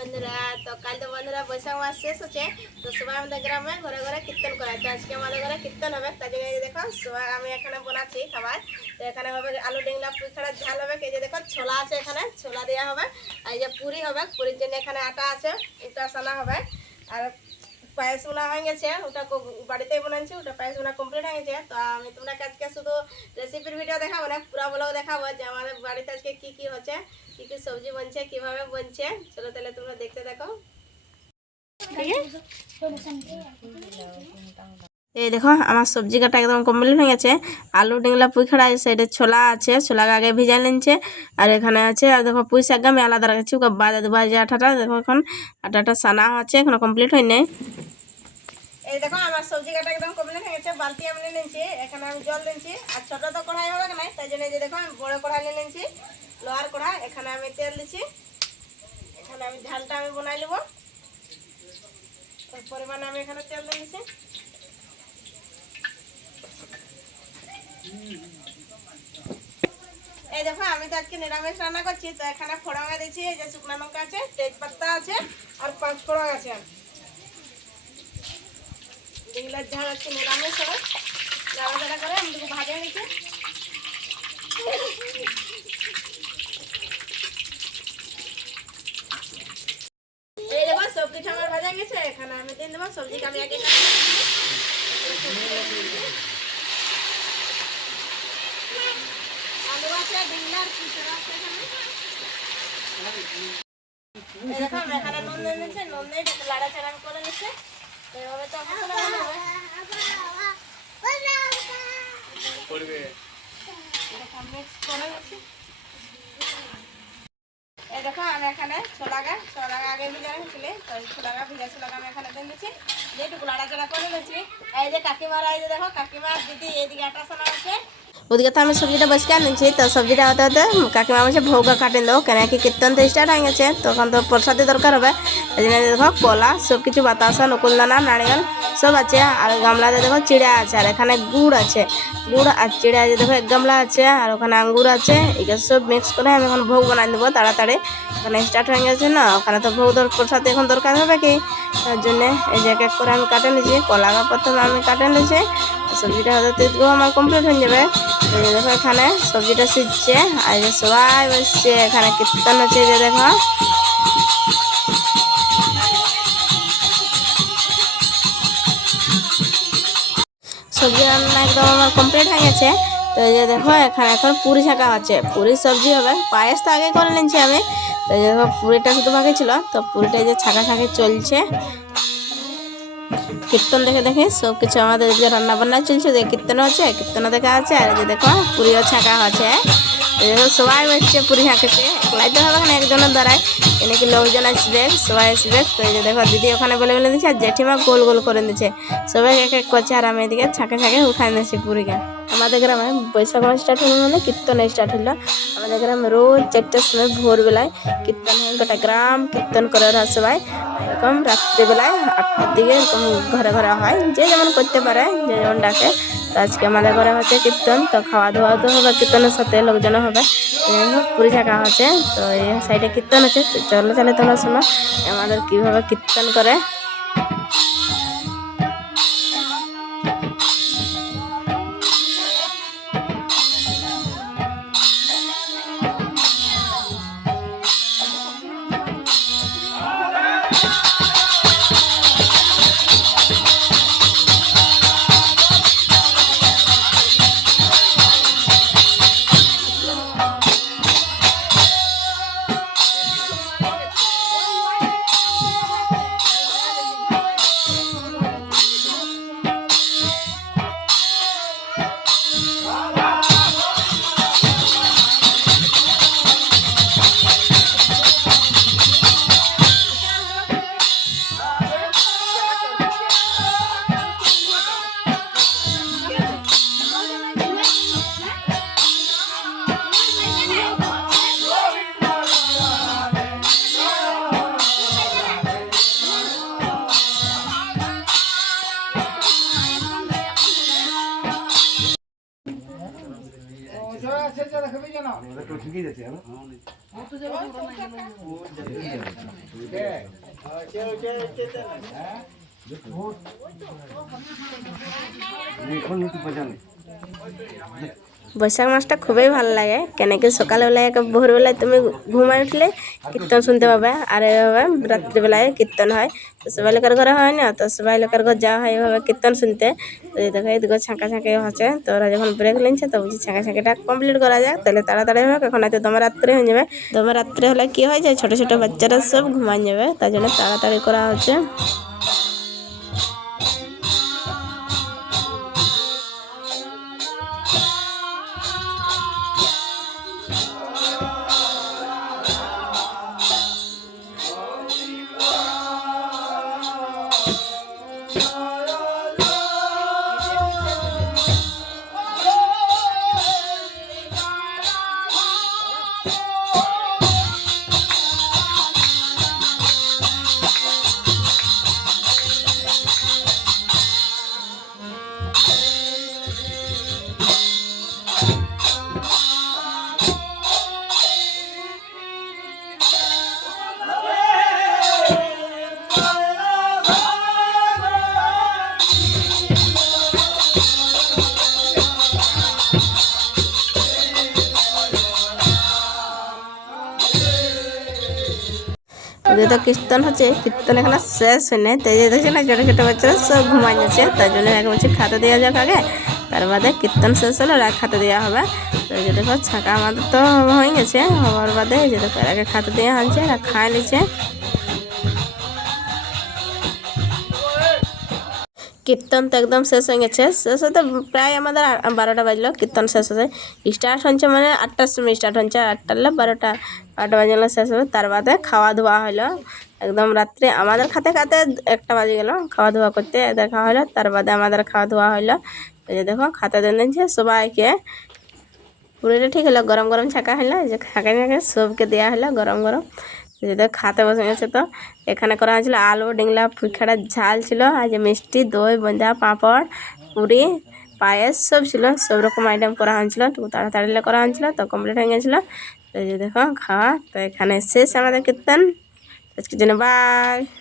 বন্ধুরা। তো কাল তো বন্ধুরা বৈশাখ মাস শেষ হচ্ছে, তো সবাই আমাদের গ্রামে ঘরে ঘরে কীর্তন করায়। তো আজকে আমাদের ঘরে কীর্তন হবে, তার জন্য দেখো সবাই আমি এখানে বানাচ্ছি খাবার। তো এখানে হবে আলু ডিংলা পুঁই খাড়া ঝাল হবে, এই যে দেখো ছোলা আছে, এখানে ছোলা দেওয়া হবে। আর এই যে পুরি হবে, পুরীর জন্য এখানে আটা আছে, ওটা সানা হবে। আর পায়েস বোনা হয়ে গেছে, ওটা বাড়িতেই বানাচ্ছি, ওটা পায়েস বোনা কমপ্লিট হয়ে গেছে। তো আমি তোমরা আজকে শুধু রেসিপির ভিডিও দেখাবো না, পুরো ব্লগ দেখাবো যে আমাদের বাড়িতে আজকে কি কি হচ্ছে, কি কি সবজি বনছে, কিভাবে বনছে। চলো তাহলে তোমরা দেখতে দেখো। এই দেখো আমার সবজি কাটা একদম কমপ্লিট হয়ে গেছে। আলু ডিংলা পুঁই খাড়া সাইডে ছোলা আছে, ছোলাকে আগে ভিজাই নিচ্ছে। আর এখানে আছে, আর দেখো পুঁই শাক আমি আলাদা রাখছি, ওকে বাদ দেবো। যে আটাটা দেখো, এখন আটাটা সানা আছে, এখনো কমপ্লিট হয় নাই। এই দেখো আমার সবজি কাটা একদম কমপ্লিট হয়ে গেছে। বালতি আমি নিয়ে নিচ্ছি, এখানে আমি জল দিচ্ছি। আর ছোট তো কড়াই হবে না, তাই জন্য যে দেখো আমি বড় কড়াই নিয়ে নিচ্ছি, লোহার কড়াই। এখানে আমি তেল দিচ্ছি, এখানে আমি ঝালটা আমি বানাই নেবো। ওই পরিমাণে আমি এখানে তেল দিয়ে দিচ্ছি। এই দেখো আমি তো আজকে নিরামিষ রান্না করছি, তো এখানে ফোড়ন দিচ্ছি। এই যে শুকনো লঙ্কা আছে, তেজপাতা আছে, আর 5 ফোড়ন আছে। ডিংলার ঝাল হচ্ছে নিরামিষ হবে, নাড়াচাড়া করে আমি দেখো ভাজা নিচ্ছি। এই দেখো সব কিছু আমার ভাজা গেছে, এখানে আমি দিয়ে দেবো সবজিকে। আমি আগে আলু আছে, ডিংলার কুচড়া আছে এখানে। এই দেখো আমি এখানে নুন দিয়ে নিচ্ছি, নুন দিয়ে লাড়াচাড়া করে নিচ্ছি। তো এভাবে তো মশলা বানাবো। মিক্স করে নিচ্ছি। এই দেখো আমি এখানে ছোলাগা আগে ভিজা রেখেছিলি, তো ছোলাগা ভিজা ছোলাগা আমি এখানে দিয়ে দিচ্ছি। যেটুকু লাড়াচাড়া করে নিচ্ছি। এই যে কাকিমারা, এই যে দেখো কাকিমা দিদি এইদিকে আটা সানা আছে, ওদিকে তো আমি সবজিটা বসকে নিচ্ছি। তো সবজিটা হতে হতে কাকিমা বলছে ভোগ কাটেন দেবো, কেন কি কীর্তন তো স্টার্ট হয়ে গেছে, তখন তো প্রসাদের দরকার হবে। এই জন্য দেখো কলা সব কিছু বাতাসা নকুলদানা নারিয়েল সব আছে। আর গামলাতে দেখো চিড়া আছে, আর এখানে গুড় আছে, গুড় আর চিড়া আছে। দেখো এক গামলা আছে, আর ওখানে আঙ্গুর আছে। এগুলো সব মিক্স করে আমি এখন ভোগ বানাই দেবো তাড়াতাড়ি, ওখানে স্টার্ট হয়ে গেছে না। ওখানে তো ভোগ প্রসাদ এখন দরকার হবে কি, তার জন্যে এই যে এক এক করে আমি কাটে নিচ্ছি। কলাগা প্রথমে আমি কাটে নিচ্ছি, সবজিটা হতে আমার কমপ্লিট হয়ে যাবে। এই যে দেখো এখানে সবজিটা সিজছে, আর যে সবাই বসছে, এখানে কীর্তন হচ্ছে। যে দেখো সবজি রান্না একদম আমার কমপ্লিট হয়ে গেছে। তো এই যে দেখো এখানে এখন পুরি ছাঁকা আছে, পুরি সবজি হবে। পায়েস তো আগে করে নিচ্ছি আমি। তো এই দেখো পুরিটা শুধু বাকি ছিল, তো পুরিটা যে ছাঁকা ছাঁকি চলছে। কীর্তন দেখে দেখে সব কিছু আমাদের যে রান্না বান্না চলছে, যে কীর্তন হচ্ছে, কীর্তন দেখা আছে। আর যে দেখো পুরিও ছাঁকা হচ্ছে। সবাই বসছে পুরি ছাঁকেছে, একলাই তো হবে না, একজনের দ্বারাই এনেকি লোকজন আসবে, সবাই আসবে। তো এই যে দেখো দিদি ওখানে বলে বলে দিচ্ছে, আর জেঠিমা গোল গোল করে দিচ্ছে। সবাই এক এক করছে, আর আমি এদিকে ছাঁকে ছাঁকে উঠাই নিচ্ছি পুরিকে। আমাদের গ্রামে বৈশাখ মাস স্টার্ট হলো মানে কীর্তন স্টার্ট হলো। আমাদের গ্রামে রোজ 4টার সময় ভোরবেলায় কীর্তন হয়, গোটা গ্রাম কীর্তন করে ওরা সবাই। এরকম রাত্রিবেলায় 8টার দিকে এরকম ঘরে ঘরে হয়, যে যেমন করতে পারে, যে যেমন ডাকে। তো আজকে আমাদের ঘরে হচ্ছে কীর্তন, তো খাওয়া দাওয়া তো হবে কীর্তনের সাথে, লোকজন হবে। পুরি ছাঁকা হচ্ছে, তো এই সাইডে কীর্তন আছে। চলো চলে তোমরা শোনো আমাদের কীভাবে কীর্তন করে। বৈশাখ মাসটা খুবই ভালো লাগে, কেন কি সকালবেলায় ভোরবেলায় তুমি ঘুমায় উঠলে কীর্তন শুনতে পাবে, আর এভাবে রাত্রিবেলায় কীর্তন হয়। তো সবাই লোকের ঘরে হয় না, তো সবাই লোকের ঘর যাওয়া হয় এভাবে কীর্তন শুনতে। তো দেখো এদিকে ছাঁকা ছাঁকি হচ্ছে, তো ওরা যখন ব্রেক নিচ্ছে তো বলছি ছাঁকা ছাঁকিটা কমপ্লিট করা যাক, তাহলে তাড়াতাড়ি হবে, এখন হয়তো দমে রাত্রে হয়ে যাবে। দমে রাত্রে হলে কী হয় যে ছোটো ছোটো বাচ্চারা সব ঘুমায় যাবে, তাই জন্য তাড়াতাড়ি করা হচ্ছে। ওদের তো কীর্তন হচ্ছে, কীর্তন এখানে শেষ হয় না, তাই দেখছি না ছোটো ছোটো বাচ্চারা সব ঘুমাই যাচ্ছে, তাই জন্য আগে বলছি খাতে দেওয়া যাক আগে, তার বাদে কীর্তন শেষ হলে আর খাতে দেওয়া হবে। তো এই যে দেখো ছাঁকা আমাদের তো হয়ে গেছে, হওয়ার বাদে এই যে দেখো আগে খাতে দেওয়া আনছে আর খায় নিচ্ছে। কীর্তন তো একদম শেষ হয়ে গেছে, শেষ হতে প্রায় আমাদের 12টা বাজলো, কীর্তন শেষ হচ্ছে। স্টার্ট হচ্ছে মানে 8টার সময় স্টার্ট হচ্ছে, 8টার 12টা বাজলো শেষ হবে। তার বাদে খাওয়া ধোয়া হলো একদম রাত্রে, আমাদের খাতে খাতে 1টা বাজে গেল খাওয়া ধোয়া করতে, এদের খাওয়া হলো, তার বাদে আমাদের খাওয়া ধোয়া হলো। এই যে দেখো খাতে দেন দিচ্ছে সবাইকে, পুরোটা ঠিক হলো, গরম গরম ছাঁকা হলো, যে ছাঁকা ছাঁকে সবকে দেওয়া হলো গরম গরম। যেটা খাতে বসে গেছে, তো এখানে করা হয়েছিল আলু ডিংলা ফুইখাড়ার ঝাল ছিল, আর যে মিষ্টি দই বন্ধা পাঁপড় পুরি পায়েস সব ছিল, সব রকম আইটেম করা হয়েছিল, তো তাড়াতাড়ি করা হয়েছিল, তো কমপ্লিট হয়ে গেছিলো। তো এই যে দেখো খাওয়া, তো এখানে শেষ আমাদের কীর্তন, আজকের জন্য বাই।